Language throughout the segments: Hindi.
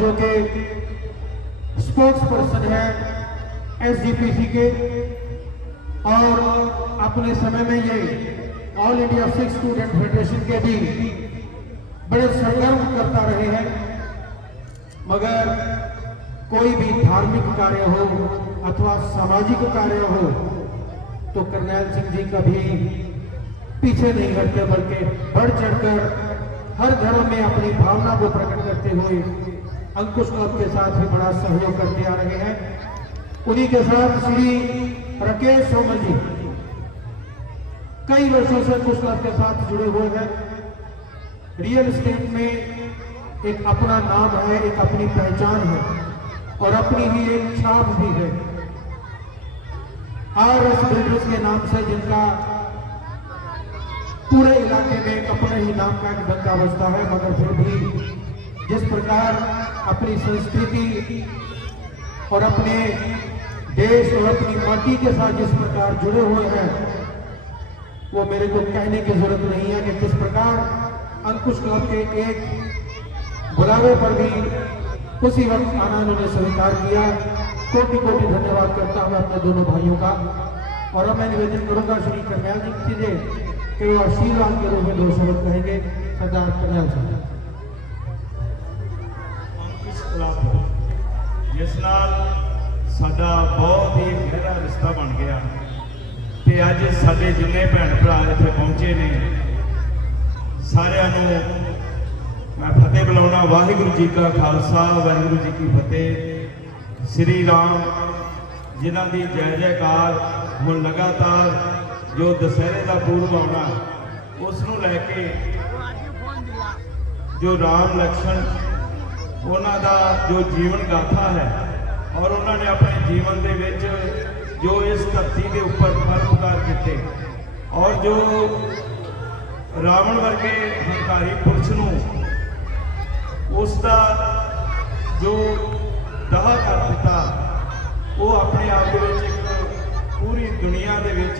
जो कि स्पोर्ट्स पर्सन है SGPC के, और अपने समय में ये all India Sikh student federation के भी बड़े संग्राम करता रहे हैं। मगर कोई भी धार्मिक कार्य हो अथवा सामाजिक कार्य हो तो करनैल सिंह जी कभी पीछे नहीं हटते, बल्कि बढ़ चढ़कर हर धर्म में अपनी भावना को प्रकट करते हुए अंकुश क्लब के साथ भी बड़ा सहयोग करते आ रहे हैं। उन्हीं के साथ श्री राकेश सोमल जी कई वर्षों से अंकुश क्लब के साथ जुड़े हुए हैं। रियल एस्टेट में एक अपना नाम है, एक अपनी पहचान है और अपनी ही एक छाप भी है। RS बिल्डर्स के नाम से जिनका पूरे इलाके में एक अपने ही नाम का एक डंका बजता है, मगर फिर भी जिस प्रकार अपनी संस्कृति और अपने देश और अपनी माटी के साथ जिस प्रकार जुड़े हुए हैं, वो मेरे को कहने की जरूरत नहीं है कि किस प्रकार अंकुश क्लब के एक बुलावे पर भी उसी वक्त आना उन्होंने स्वीकार किया। कोटि कोटि धन्यवाद करता हूं अपने दोनों भाइयों का। और अब मैं निवेदन करूंगा श्री करनैल जी से कि वो आशीर्वाद के रूप में दो शब्द कहेंगे। सरदार करनैल सिंह अंकुश क्लब जिस नाल साडा बहुत ही गहरा रिश्ता बन गया ते अज साडे जिन्ने भैन भरा इत्थे पहुंचे ने सारिਆਂ ਨੂੰ मैं फतेह बुलाउणा। वाहिगुरू जी का खालसा वाहिगुरू जी की फतेह। श्री राम जिन्हां दी जय जयकार हुण लगातार जो दशहरे का पूर्व आउणा उस नूं लैके जो राम लक्ष्मण उन्हां दा जो जीवन गाथा है और उन्होंने अपने जीवन के विच जो इस धरती के उपर परोपकार किए और जो रावण वर्गे हंकारी पुरुष नूं उसका जो दहा कर दिता, वो अपने आप के एक पूरी दुनिया के विच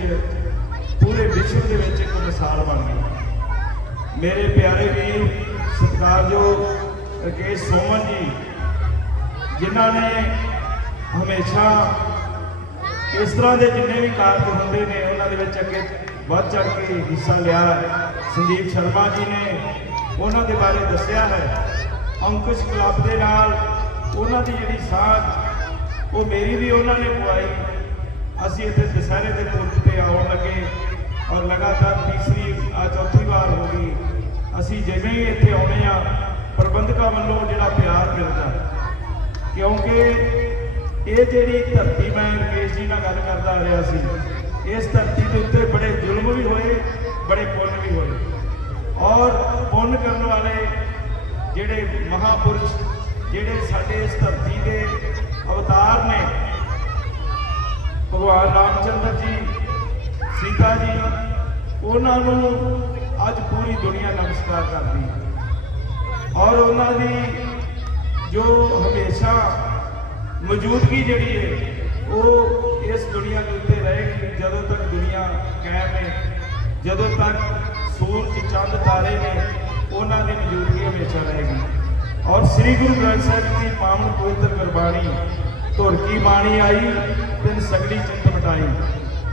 पूरे विश्व के विच एक मिसाल बन गई। मेरे प्यारे वीर सत्कारयोग राकेश सोमन जी जिन्होंने हमेशा इस तरह के जिन्ने भी कारज होंगे ने उन्होंने अगे बढ़ चढ़ के हिस्सा लिया। संजीव शर्मा जी ने उन्होंने बारे दसिया है। अंकुश क्लब के नाल उन्हों की जी साथ वो मेरी भी उन्होंने पवाई। असी इतने दशहरे के पुरब पर आउण लगे और लगातार तीसरी चौथी बार हो गई। असी जिवें ही इत्थे आउणे आ प्रबंधकों वालों जिहड़ा प्यार मिलता, क्योंकि ये जी धरती मैं राकेश जी नाल गल करता रहा सी, इस धरती के उत्ते बड़े जुल्म भी होए बड़े पुण्य भी होए। और पुण्य करने वाले जिहड़े महापुरुष जिहड़े साडे इस धरती के अवतार ने, भगवान रामचंद्र जी सीता जी, उन्होंने अज पूरी दुनिया नमस्कार करती और उन्होंने जो हमेशा मौजूदगी जिहड़ी है वो इस दुनिया के उत्ते रहेगी जदों तक दुनिया कायम है, जदों तक सूरज चंद तारे ने उन्हों की मौजूदगी हमेशा रहेगी। और श्री गुरु ग्रंथ साहिब की पावन पवित्र गुरबाणी धुर की बाणी आई तिन सगली चिंत मिटाई,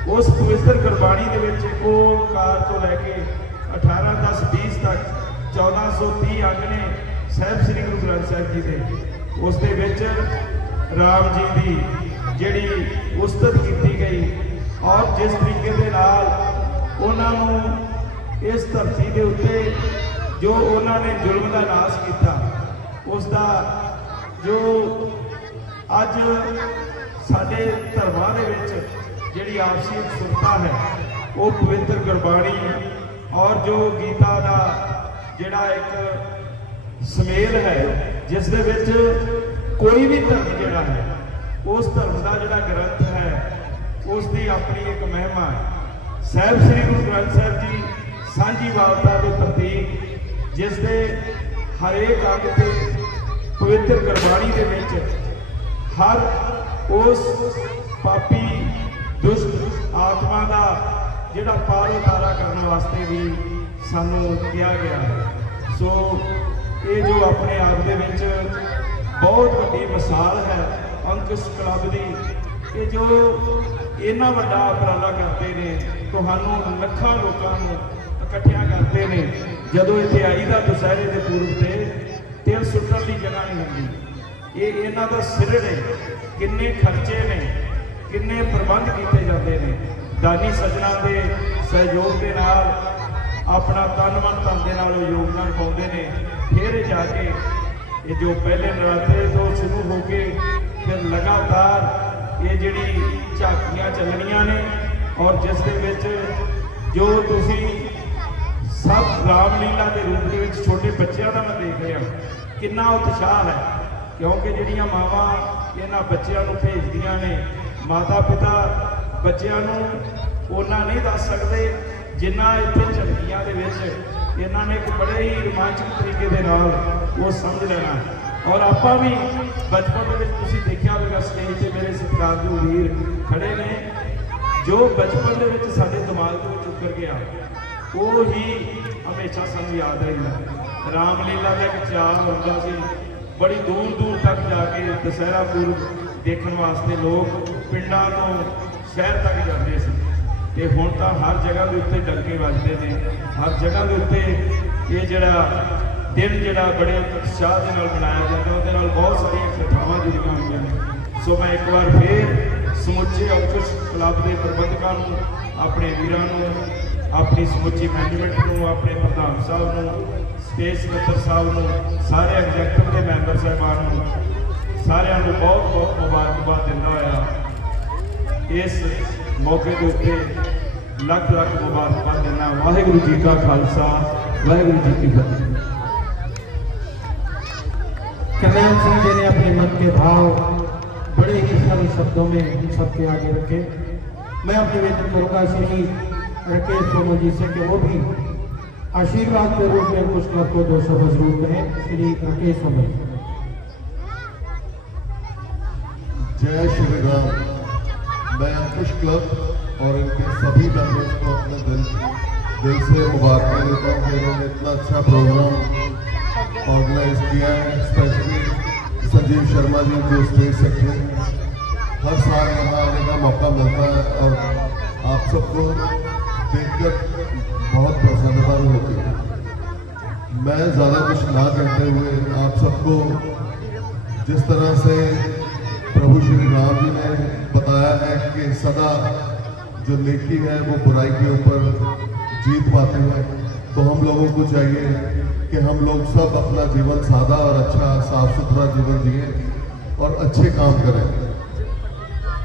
उस पवित्र गुरबाणी के विच ओंकार तो लैके 18-10-20 तक 1430 अंग ने साहिब श्री गुरु ग्रंथ साहिब जी के, उस दे विच राम जी की जिहड़ी उस्तत की गई और जिस तरीके के नाल उन्होंने इस धरती के उत्ते जो उन्होंने जुल्म का नाश किया, उसका जो अज साडे धर्मां दे विच जिहड़ी आपसी एकजुटता है वो पवित्र गुरबाणी और जो गीता का जिहड़ा एक समेल है जिस दे विच कोई भी धर्म जिहड़ा है उस धर्म का जिहड़ा ग्रंथ है उसकी अपनी एक महिमा है। साहिब श्री गुरु ग्रंथ साहिब जी सांझी वालता के प्रतीक जिस दे हरेक अंग ते पवित्र गुरबाणी के विच हर उस पापी दुष्ट आत्मा का जिहड़ा पार उतारा करने वास्ते भी सानू किया गया है। सो ये जो अपने आप दे विच बहुत वड्डी मिसाल है अंकुश क्लब की कि जो इन्ना वड्डा उपराला करते हैं, तुहानू लखां लोगों को इकट्ठिया करते हैं। जदों इत्थे आईदा दुसहरे के पूर्व से तिल सुट्टण की जगह नहीं होंगी। ये इन्हां दा सिर ने, किन्ने खर्चे ने, किन्ने प्रबंध किए जाते हैं। दानी सज्जणा के सहयोग के नाल अपना तन मन धन के नाल योगदान पाते हैं। फिर जाके ये जो पहले नराते तो शुरू हो के फिर लगातार ये जिहड़ी झाकियां चलनियां ने, और जिस दे विच जो तुसी सब रामलीला के रूप में छोटे बच्चों का मैं देख रहा कितना उत्साह है, क्योंकि जिहड़ियां मावां इन्हां बच्चों को भेजदियां ने, माता पिता बच्चों को उन्ना नहीं दस सकते जिन्ना इत्थे झलकियां दे विच इन्हां ने एक बड़े ही रोमांचक तरीके दे नाल वो समझ लेना। और आपां भी बचपन दे विच तुसीं देखिया होगा स्टेज ते मेरे सत्कारयोग वीर खड़े ने, जो बचपन दे विच साडे दिमाग दे विच उतर गया वो ही हमेशा सानूं याद रहेगा। रामलीला का एक चाअ हुंदा सी, बड़ी दूर दूर तक जाके दशहरा पूर्व देखने वास्ते लोग पिंडां तो शहर तक जाते थे। ते हुण तां हर जगह के उत्ते डंके वजदे ने, हर जगह के उत्ते ये जिहड़ा दिन जिहड़ा बड़े उत्साह के नाल मनाया जाता है, उहदे नाल बहुत सारियां कथावां जुड़ियां होईयां ने। सो मैं एक बार फिर समुचे अंकुश क्लब के प्रबंधकों नूं, अपने वीरां नूं, अपनी समुची मैनेजमेंट नूं, अपने प्रधान साहब नूं, स्टेज सकत्तर साहब नूं, सारे एग्जैक्टिव के मैंबर साहबान नूं सारिਆਂ ਨੂੰ बहुत बहुत मुबारकबाद दिंदा होया इस मौके के उत्ते लख लख मुबारकबाद देना। वाहिगुरू जी का खालसा, वाहिगुरू जी की फतेह। कल्याण सिंह जी ने अपने मन के भाव बड़े ही सरल शब्दों में इन सबके आगे रखे। मैं निवेदन करूंगा श्री राकेश सोमल जी से कि वो भी आशीर्वाद के रूप में कुछ क्लब को 2 शब्द जरूर कहें। श्री राकेश सोमल। जय श्री राम। मैं अंकुश क्लब और इनके सभी मेंबर्स को अपने दिल से मुबारक देता हूँ कि इन्होंने इतना अच्छा प्रोग्राम ऑर्गेनाइज किया है। स्पेशली संजीव शर्मा जी जो स्टेज सेक्रेटरी, हर साल यहाँ आने का मौका मिलता है और आप सबको देखकर बहुत प्रसन्नता भी होती है। मैं ज़्यादा कुछ ना कहते हुए आप सबको जिस तरह से प्रभु श्री राम जी ने बताया है कि सदा जो नेकी है वो बुराई के ऊपर जीत पाती है, तो हम लोगों को चाहिए कि हम लोग सब अपना जीवन सादा और अच्छा साफ सुथरा जीवन जिए और अच्छे काम करें।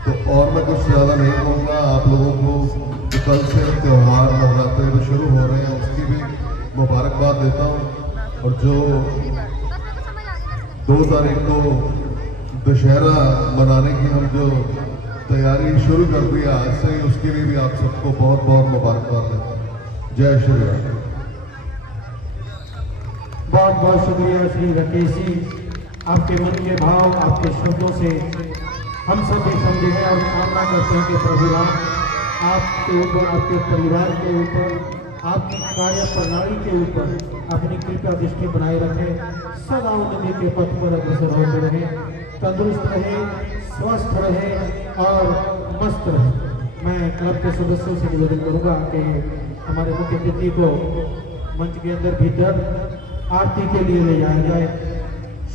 तो और मैं कुछ ज़्यादा नहीं कहूँगा। आप लोगों को जो कल से त्यौहार नवरात्रे जो शुरू हो रहे हैं उसकी भी मुबारकबाद देता हूँ, और जो 2 तारीख को दशहरा मनाने की हम जो तैयारी शुरू कर दी आज से, उसके लिए भी आप सबको बहुत बहुत मुबारकबाद देता हूँ। जय श्री राम। बहुत बहुत शुक्रिया श्री राकेश जी, आपके मन के भाव आपके शब्दों से हम सब भी समझे हैं और कामना करते हैं कि प्रभु राम आपके ऊपर, आपके परिवार के ऊपर, आपकी कार्य प्रणाली के ऊपर अपनी कृपा दृष्टि बनाए रखें, सदा उन्नति के पथ पर अग्रसर होते रहें, तंदुरुस्त रहे, स्वस्थ रहे और मस्त रहे। मैं क्लब के सदस्यों से निवेदन करूंगा कि हमारे मुख्य अतिथि को मंच के अंदर भीतर आरती के लिए ले जाया जाए।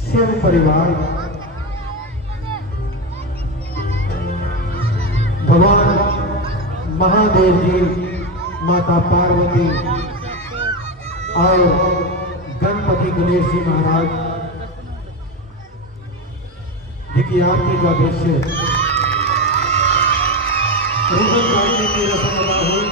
शिव परिवार भगवान महादेव जी, माता पार्वती और गणपति गणेश जी महाराज जी की आरती का दृश्य रिबन काटने की रस्म अदा हुई।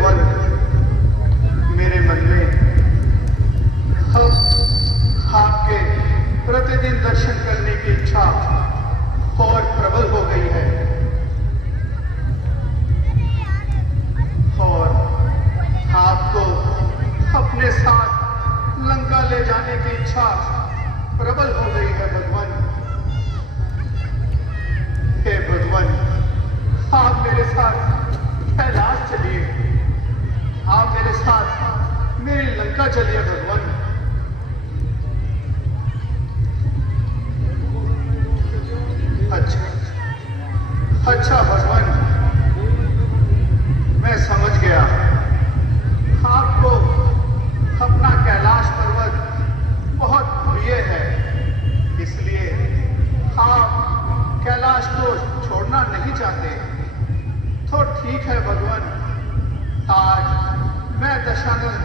भगवान, मेरे मन में आपके प्रतिदिन दर्शन करने की इच्छा और प्रबल हो गई है और आपको अपने साथ लंका ले जाने की इच्छा प्रबल हो गई है भगवान। हे भगवान, आप मेरे साथ कैलाश चलिए, आप मेरे साथ मेरी लंका चलिए भगवान। अच्छा भगवान, मैं समझ गया। आपको अपना कैलाश पर्वत बहुत प्रिय है, इसलिए आप कैलाश को छोड़ना नहीं चाहते। तो ठीक है भगवान, आज मैं दशानन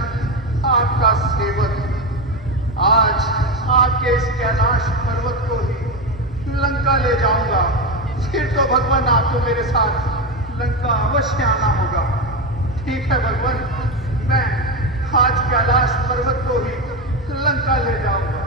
आपका सेवक आज आपके इस कैलाश पर्वत को ही लंका ले जाऊंगा। फिर तो भगवान आपको मेरे साथ लंका अवश्य आना होगा। ठीक है भगवान, मैं आज कैलाश पर्वत को ही लंका ले जाऊंगा।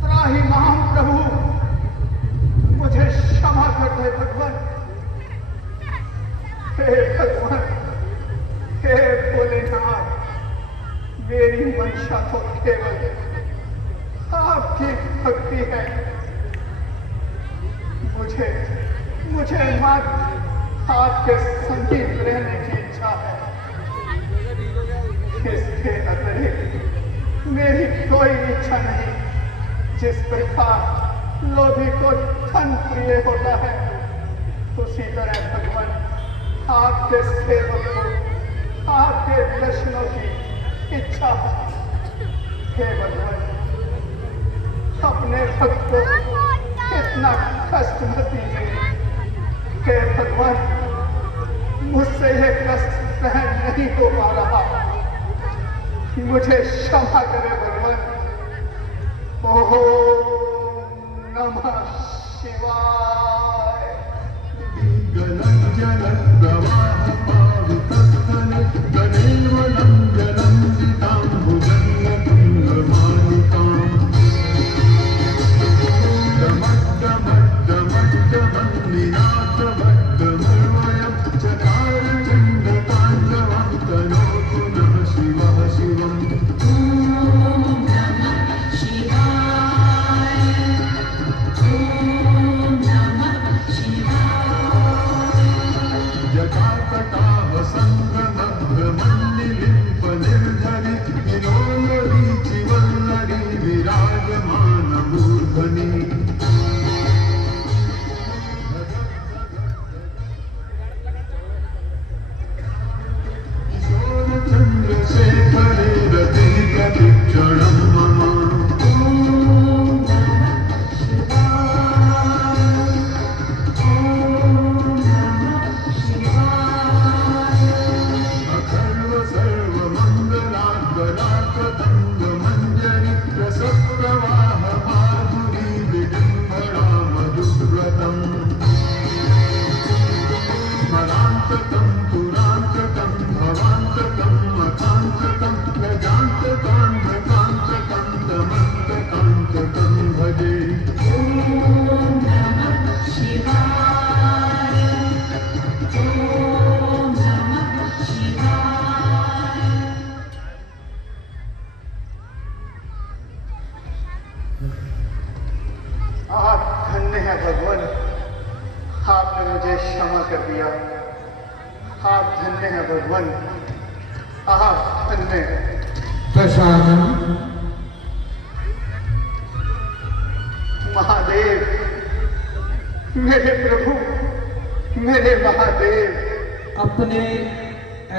त्राहिमाम प्रभु, मुझे क्षमा कर दे भगवान। हे भगवान, हे भोलेनाथ, मेरी मंशा तो केवल आपकी भक्ति है। मुझे मात्र आपके संगीत रहने की इच्छा है। इसके अतिरिक्त मेरी कोई इच्छा नहीं। जिस प्रकार लोभी को धन प्रिय होता है, उसी तरह भगवान आपके सेवक को आपके दर्शनों की इच्छा है। हे भगवान, अपने भक्त को इतना कष्ट मत दीजिए। हे भगवान, मुझसे यह कष्ट सहन नहीं हो पा रहा, मुझे क्षमा करें भगवान। ओम नमः शिवाय। भगवान, आपने मुझे क्षमा कर दिया। आप धन्य हैं भगवान, आप धन्य हैं। दशानन, महादेव, मेरे प्रभु, मेरे महादेव, अपने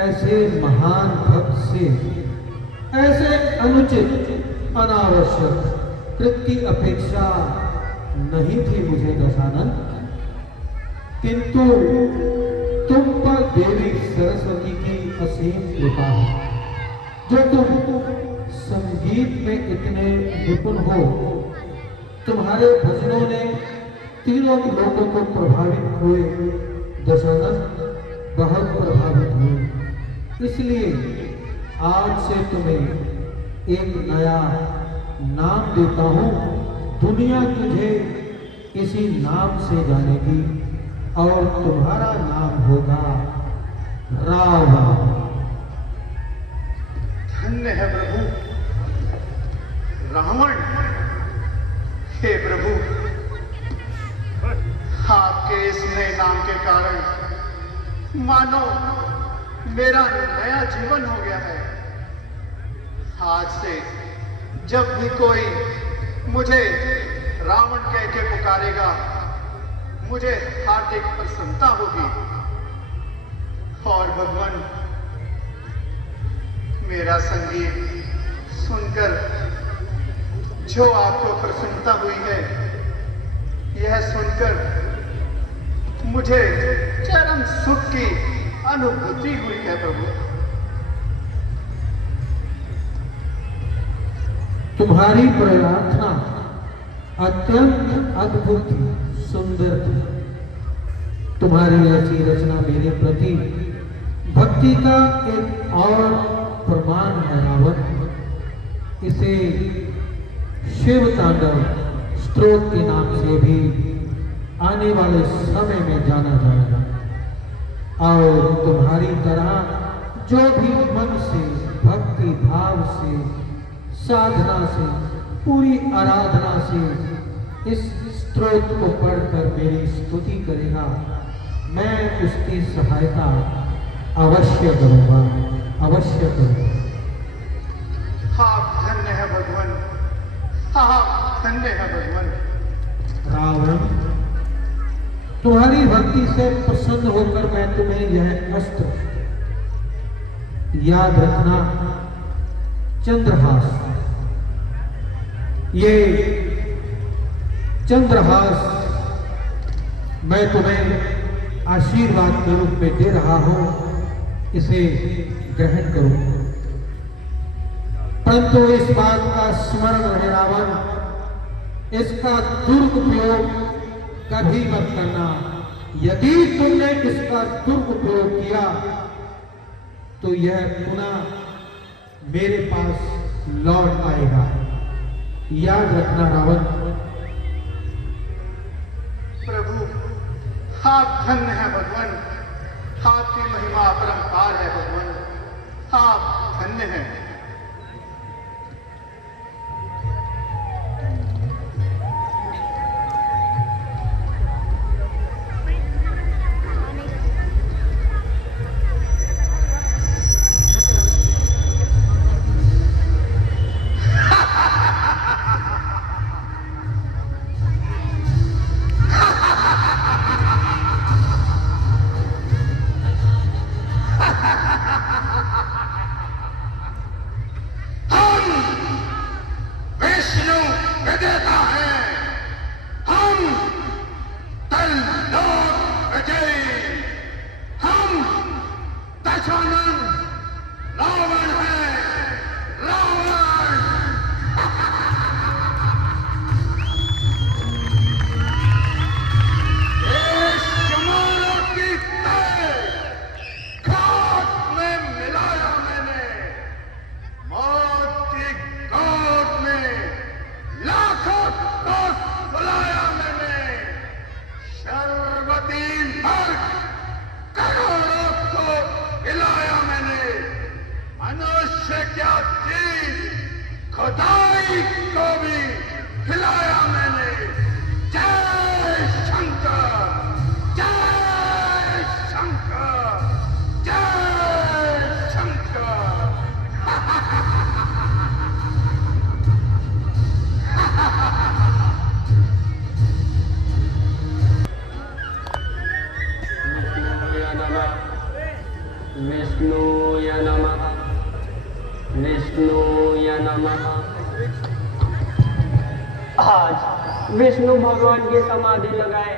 ऐसे महान भक्त से ऐसे अनुचित अनावश्यक कृत की अपेक्षा नहीं थी मुझे दशानन। किंतु तुम पर देवी सरस्वती की असीम कृपा है, जो तुम संगीत में इतने निपुण हो। तुम्हारे भजनों ने तीनों लोगों को प्रभावित हुए। दशानन बहुत प्रभावित हुए, इसलिए आज से तुम्हें एक नया नाम देता हूं। दुनिया तुझे इसी नाम से जानेगी और तुम्हारा नाम होगा रावण। धन्य है प्रभु रावण। हे प्रभु, आपके इस नए नाम के कारण मानो मेरा नया जीवन हो गया है। आज से जब भी कोई मुझे रावण कह के पुकारेगा, मुझे हार्दिक प्रसन्नता होगी। और भगवान, मेरा संगीत सुनकर जो आपको प्रसन्नता हुई है, यह सुनकर मुझे चरम सुख की अनुभूति हुई है प्रभु। तुम्हारी प्रार्थना अत्यंत अद्भुत थी, सुंदर थी। तुम्हारी ऐसी रचना मेरे प्रति भक्ति का एक और प्रमाण है रावण। इसे शिव तांडव स्तोत्र के नाम से भी आने वाले समय में जाना जाएगा। और तुम्हारी तरह जो भी मन से, भक्ति भाव से, साधना से, पूरी आराधना से इस स्तोत्र को पढ़कर मेरी स्तुति करेगा, मैं उसकी सहायता अवश्य करूंगा, अवश्य करूंगा। आप धन्य है भगवान, आप धन्य है भगवान। रावण, तुम्हारी भक्ति से प्रसन्न होकर मैं तुम्हें यह अस्त्र, याद रखना, चंद्रहास, ये चंद्रहास मैं तुम्हें आशीर्वाद के रूप में दे रहा हूं। इसे ग्रहण करो, परंतु इस बात का स्मरण रहे रावण, इसका दुरुपयोग कभी मत करना। यदि तुमने इसका दुरुपयोग किया तो यह पुनः मेरे पास लौट आएगा। याद रखना रावण। प्रभु, आप धन्य है भगवान, आपकी महिमा अपरंपार है भगवान, आप धन्य हैं। विष्णुय नमः, विष्णुय नमः। आज विष्णु भगवान की समाधि लगाए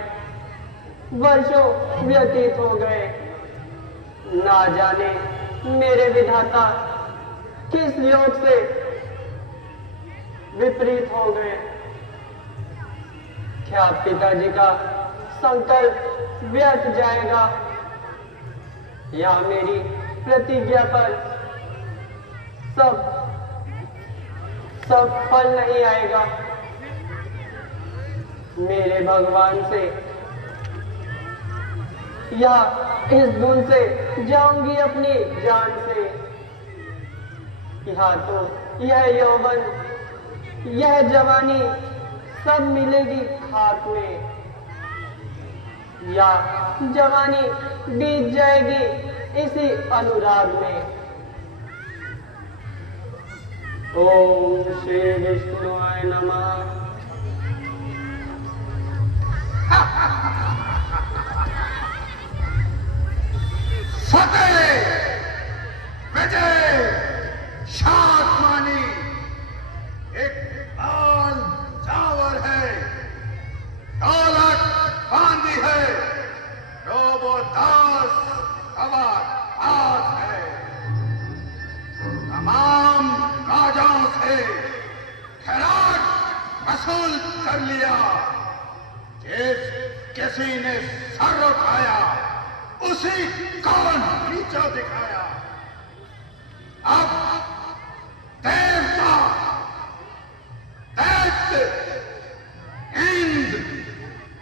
वर्षों व्यतीत हो गए, ना जाने मेरे विधाता किस योग से विपरीत हो गए। क्या पिताजी का संकल्प व्यर्थ जाएगा या मेरी प्रतिज्ञा पर सब फल नहीं आएगा। मेरे भगवान से या इस धुन से जाऊंगी अपनी जान से। यहाँ तो यह यौवन, यह जवानी सब मिलेगी हाथ में, या जवानी बीत जाएगी इसी अनुराग में। ओम श्री विष्णुआय नमः। फतेह, विजय, शातमानी एक लाल जावर है, दौलत बांधी है, रोबोदास आवाज है। तमाम राजाओं से खैरात वसूल कर लिया। जिस किसी ने सर उठाया उसी कौन नीचा दिखाया। अब देवता, दैत्य, इंद्र,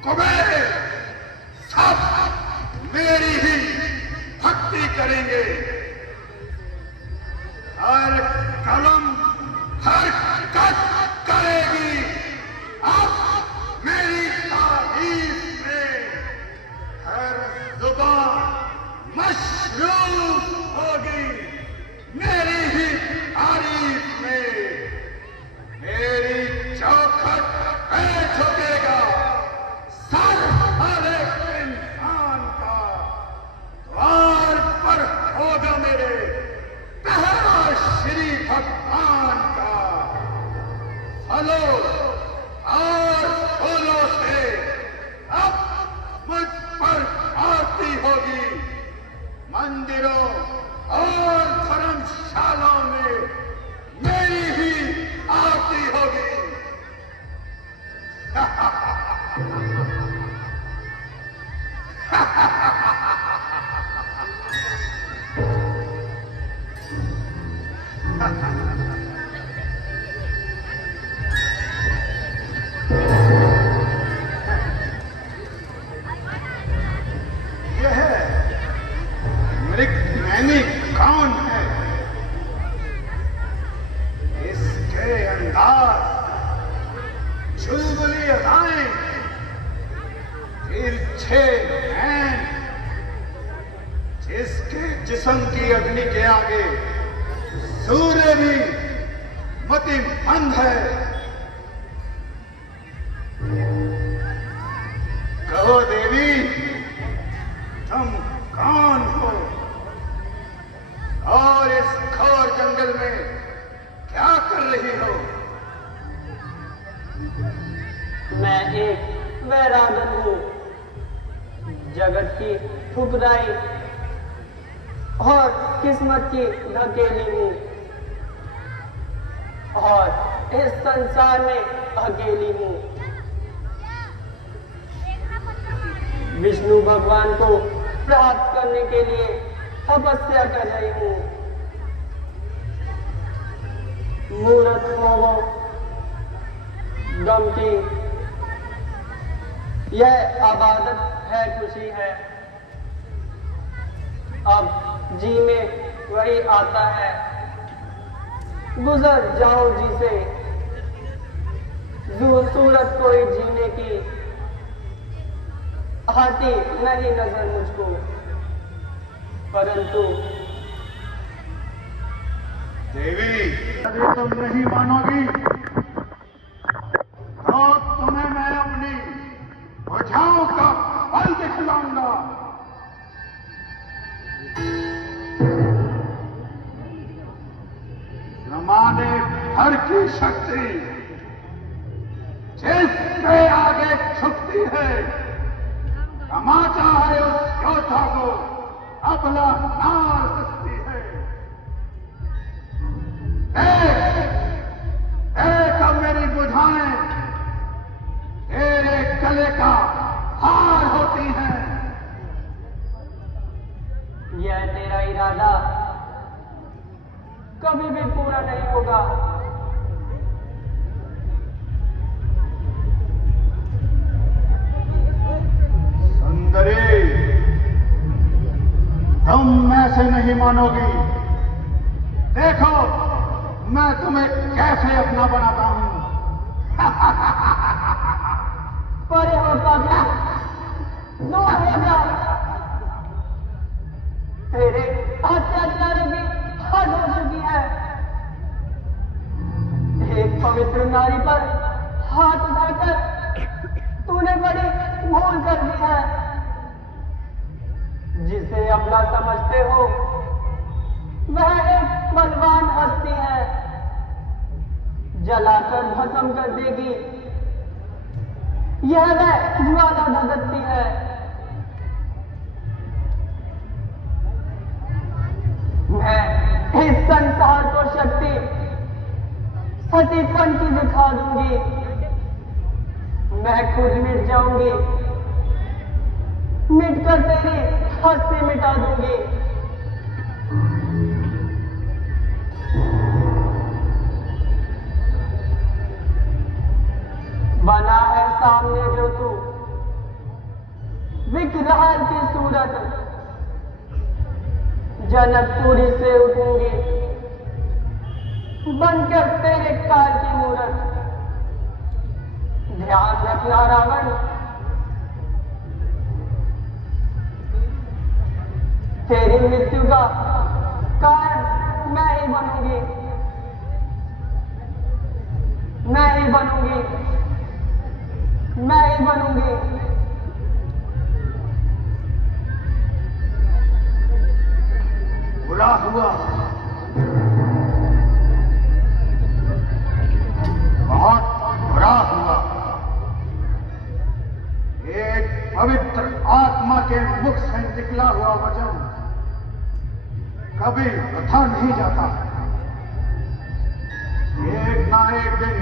कुबेर सब मेरी ही भक्ति करेंगे। हर कलम हरकत करेगी अब मेरी तारीफ में। हर जुबान मशरूफ होगी मेरी ही तारीफ में। मेरी चौखट पे झुकेगा सर हर एक इंसान का। द्वार पर होगा मेरे पहरा श्री भगवान का। फलों और फूलों से अब मुझ पर आरती होगी। मंदिरों और धर्मशालाओं में मेरी ही आरती होगी। कौन है? इसके अंदाज, चुलबुली अदाएं, तिरछे नैन, जिसके जिस्म की अग्नि के आगे सूर्य भी मतिमंद है। कहो देवी, तुम कौन हो और इस घोर जंगल में क्या कर रही हो? मैं एक वैरागन हूँ, जगत की ठुकराई और किस्मत की धकेली हूँ, और इस संसार में अकेली हूँ। विष्णु भगवान को प्राप्त करने के लिए तपस्या कर रही हूँ। मूर्त हो वो गम की, यह आबादत है, खुशी है। अब जी में वही आता है, गुजर जाओ जी से। सूरत कोई जीने की आती नहीं नजर मुझको, परंतु देवी, यदि तुम नहीं मानोगी तो तुम्हें मैं अपनी भुजाओं का बल दिखलाऊंगा। जमाने भर की शक्ति जिसके आगे झुकती है, समाज योद्धा को अबला नार सकती है। एक अब मेरी बुझाएं तेरे गले का हार होती हैं। यह तेरा इरादा कभी भी पूरा नहीं होगा। सुंदरी, तुम ऐसे नहीं मानोगी। देखो मैं तुम्हें कैसे अपना बनाता हूं। परे हो पापा, दूर हो जा। तेरे अत्याचारों की हद हो चुकी है। एक पवित्र नारी पर हाथ उठाकर तूने बड़ी भूल कर दी है। जिसे अपना समझते हो वह एक बलवान हस्ती है, जलाकर भस्म कर देगी। यह वह ज्वाला धधकती है। मैं इस संसार को शक्ति सतीपन की दिखा दूंगी। मैं खुद मिट जाऊंगी, मिटकर तेरी हस्ती मिटा दूंगी। बना है सामने जो तू विकराल की सूरत, जनकपुरी से उठूंगी बनकर तेरे काल की मूरत। ध्यान रखना रावण, तेरी मृत्यु का कारण मैं ही बनूंगी, मैं ही बनूंगी, मैं ही बनूंगी। बुरा हुआ, बहुत बुरा हुआ। एक पवित्र आत्मा के मुख से निकला हुआ वचन कभी वृथा नहीं जाता। एक ना एक दिन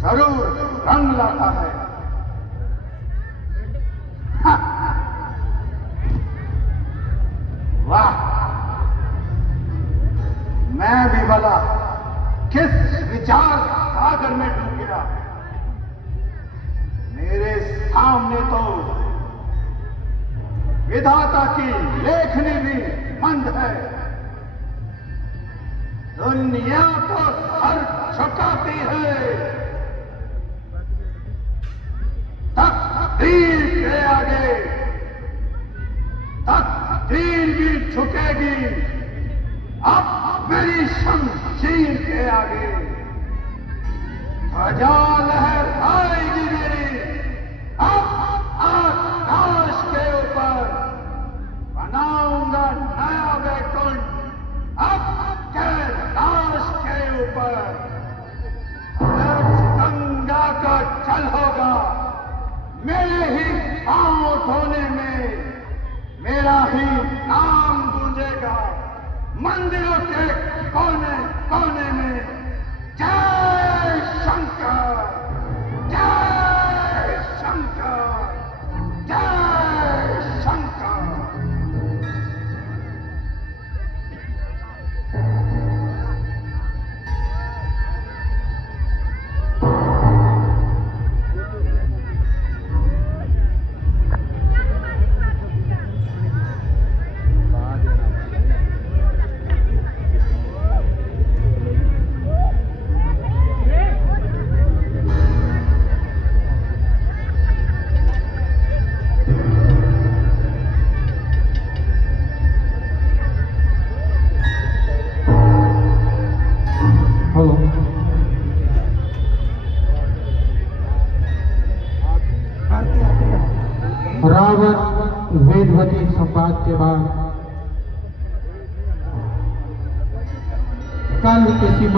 जरूर रंग लाता है। वाह, मैं भी भला किस विचार सागर में डूब गया। मेरे सामने तो विधाता की लेखनी भी बंद है। दुनिया तो सर झुकाती है, तकदीर के आगे तकदीर भी झुकेगी। अब मेरी शमशीर के आगे ध्वजा लहराएगी मेरी। अब आकाश के ऊपर बनाऊंगा नया वैकुंठ। अब कैलाश के ऊपर गंगा का जल होगा। मेरे ही पांव धोने में मेरा ही नाम गूंजेगा मंदिरों के कोने कोने में। जय शंकर, जय शंकर, जय शंकर। रावण वेदवती संवाद के बाद कल किसी